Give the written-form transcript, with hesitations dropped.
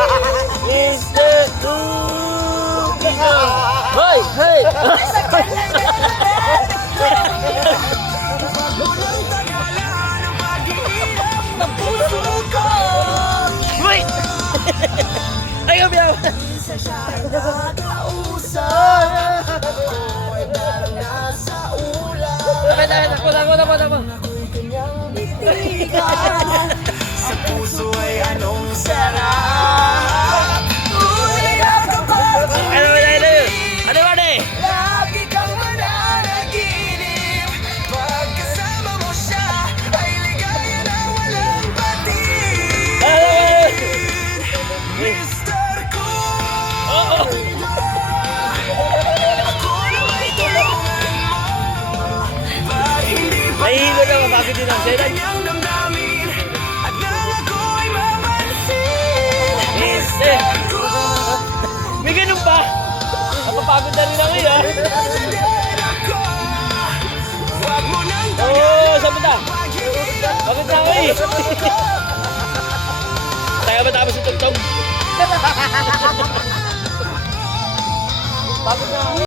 Mr. Dugido. Hoy! Hey! Hoy! Ayaw, biyaw! Takbo. Sa puso ay anong sarap. Ano ba na eh? Lagi kang mananaginip. Pagkasama mo siya ay ligaya na walang batid. Mr. Cool, Oo! ako na may tulungan mo. Ba't hindi pa Nahihilo na, mapagod din ang sedan. kanyang damdamin at nang ako'y mapansin. Mr. May ganun ba? Napapagod na rin ako yun, ha? Wag mo nang Oo, saan ba na? Pagod na ako eh. Tayo ba tapos yung tugtog? Pagod na ako.